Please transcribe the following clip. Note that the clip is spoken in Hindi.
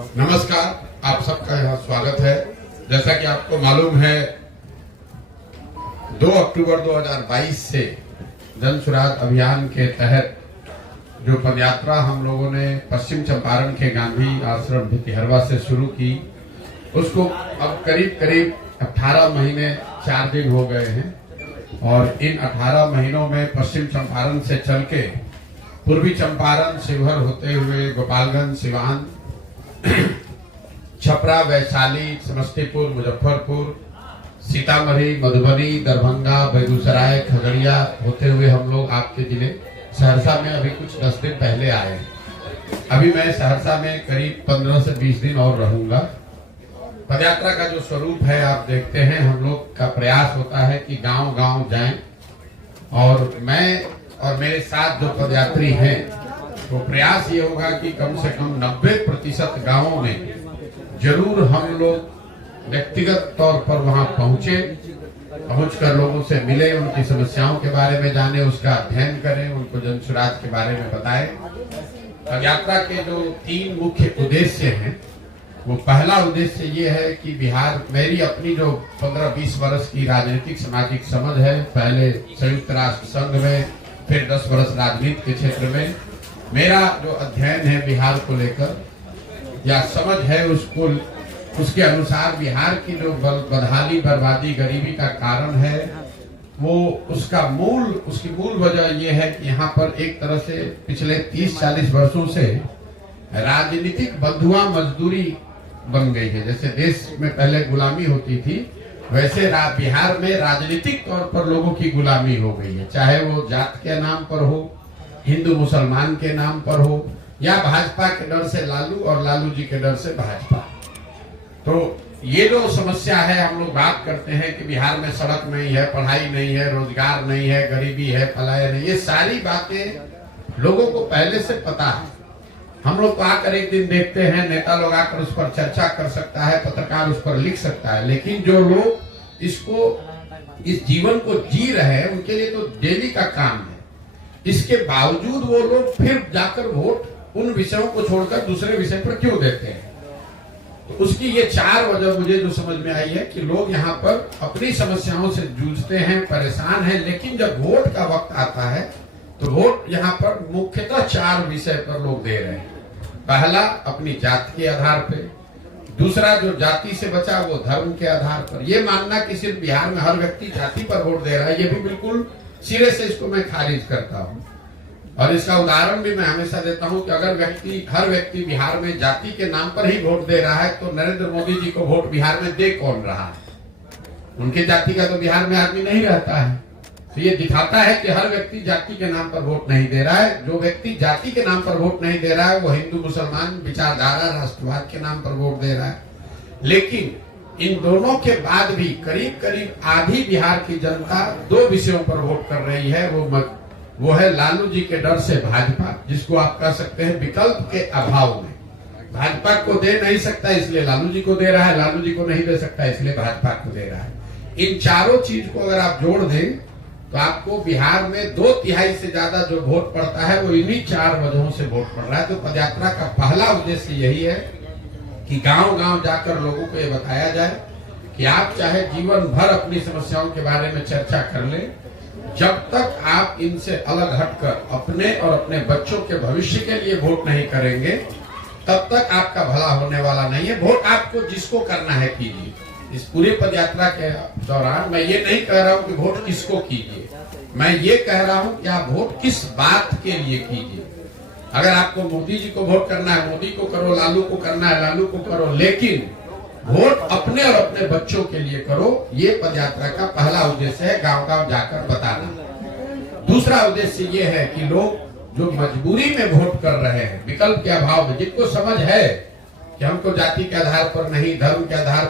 नमस्कार, आप सबका यहाँ स्वागत है। जैसा कि आपको मालूम है, 2 अक्टूबर 2022 से जन सुराज अभियान के तहत जो पदयात्रा हम लोगों ने पश्चिम चंपारण के गांधी आश्रम भितिहरवा से शुरू की, उसको अब करीब 18 महीने 4 दिन हो गए हैं। और इन 18 महीनों में पश्चिम चंपारण से चल के पूर्वी चंपारण, शिवहर होते हुए गोपालगंज, सिवान, छपरा, वैशाली, समस्तीपुर, मुजफ्फरपुर, सीतामढ़ी, मधुबनी, दरभंगा, बेगूसराय, खगड़िया होते हुए हम लोग आपके जिले सहरसा में अभी कुछ 10 दिन पहले आए। अभी मैं सहरसा में करीब 15 से 20 दिन और रहूंगा। पदयात्रा का जो स्वरूप है आप देखते हैं, हम लोग का प्रयास होता है कि गांव-गांव जाएं और मैं और मेरे साथ जो पदयात्री हैं, तो प्रयास ये होगा कि कम से कम 90% गांवों में जरूर हम लोग व्यक्तिगत तौर पर वहां पहुंचकर लोगों से मिले, उनकी समस्याओं के बारे में जाने, उसका अध्ययन करें, उनको जन सुराज के बारे में बताएं। पदयात्रा के जो 3 मुख्य उद्देश्य हैं, वो पहला उद्देश्य ये है कि बिहार, मेरी अपनी जो 15-20 वर्ष की राजनीतिक सामाजिक समझ है, पहले संयुक्त राष्ट्र संघ में, फिर 10 वर्ष राजनीति के क्षेत्र में, मेरा जो अध्ययन है बिहार को लेकर या समझ है, उसके अनुसार बिहार की जो बदहाली, बर्बादी, गरीबी का कारण है, वो उसकी मूल वजह ये है कि यहाँ पर एक तरह से पिछले 30-40 वर्षों से राजनीतिक बंधुआ मजदूरी बन गई है। जैसे देश में पहले गुलामी होती थी, वैसे बिहार में राजनीतिक तौर पर लोगों की गुलामी हो गई है, चाहे वो जात के नाम पर हो, हिंदू मुसलमान के नाम पर हो, या भाजपा के डर से लालू और लालू जी के डर से भाजपा। तो ये जो समस्या है, हम लोग बात करते हैं कि बिहार में सड़क नहीं है, पढ़ाई नहीं है, रोजगार नहीं है, गरीबी है, पलायन है, ये सारी बातें लोगों को पहले से पता है। हम लोग को आकर एक दिन देखते हैं, नेता लोग आकर उस पर चर्चा कर सकता है, पत्रकार उस पर लिख सकता है, लेकिन जो लोग इस जीवन को जी रहे हैं, उनके लिए तो डेली का काम है। इसके बावजूद वो लोग फिर जाकर वोट उन विषयों को छोड़कर दूसरे विषय पर क्यों देते हैं? तो उसकी ये 4 वजह मुझे जो समझ में आई है कि लोग यहाँ पर अपनी समस्याओं से जूझते हैं, परेशान हैं, लेकिन जब वोट का वक्त आता है तो वोट यहाँ पर मुख्यतः 4 विषय पर लोग दे रहे हैं। पहला, अपनी जाति के आधार पे। दूसरा, जो जाति से बचा वो धर्म के आधार पर। ये मानना कि सिर्फ बिहार में हर व्यक्ति जाति पर वोट दे रहा है, ये भी बिल्कुल सिरे से इसको मैं खारिज करता हूँ। और इसका उदाहरण भी मैं हमेशा देता हूँ कि अगर हर व्यक्ति बिहार में जाति के नाम पर ही वोट दे रहा है, तो नरेंद्र मोदी जी को वोट बिहार में दे कौन रहा है? उनके जाति का तो बिहार में आदमी नहीं रहता है। तो ये दिखाता है कि हर व्यक्ति जाति के नाम पर वोट नहीं दे रहा है। जो व्यक्ति जाति के नाम पर वोट नहीं दे रहा है, वो हिंदू मुसलमान विचारधारा, राष्ट्रवाद के नाम पर वोट दे रहा है। लेकिन इन दोनों के बाद भी करीब आधी बिहार की जनता 2 विषयों पर वोट कर रही है। वो है लालू जी के डर से भाजपा, जिसको आप कह सकते हैं विकल्प के अभाव में। भाजपा को दे नहीं सकता इसलिए लालू जी को दे रहा है, लालू जी को नहीं दे सकता इसलिए भाजपा को दे रहा है। इन चारों चीज को अगर आप जोड़ दें तो आपको बिहार में 2/3 से ज्यादा जो वोट पड़ता है, वो इन्हीं 4 वजहों से वोट पड़ रहा है। तो पदयात्रा का पहला उद्देश्य यही है कि गांव-गांव जाकर लोगों को ये बताया जाए कि आप चाहे जीवन भर अपनी समस्याओं के बारे में चर्चा कर ले, जब तक आप इनसे अलग हटकर अपने और अपने बच्चों के भविष्य के लिए वोट नहीं करेंगे, तब तक आपका भला होने वाला नहीं है। वोट आपको जिसको करना है कीजिए। इस पूरे पदयात्रा के दौरान मैं ये नहीं कह रहा हूं कि वोट किसको कीजिए, मैं ये कह रहा हूं कि आप वोट किस बात के लिए कीजिए। अगर आपको मोदी जी को वोट करना है, मोदी को करो, लालू को करना है, लालू को करो, लेकिन वोट अपने और अपने बच्चों के लिए करो। ये पदयात्रा का पहला उद्देश्य है, गांव-गांव जाकर बताना। दूसरा उद्देश्य ये है कि लोग जो मजबूरी में वोट कर रहे हैं, विकल्प के अभाव में, जिनको समझ है कि हमको जाति के आधार पर नहीं, धर्म के आधार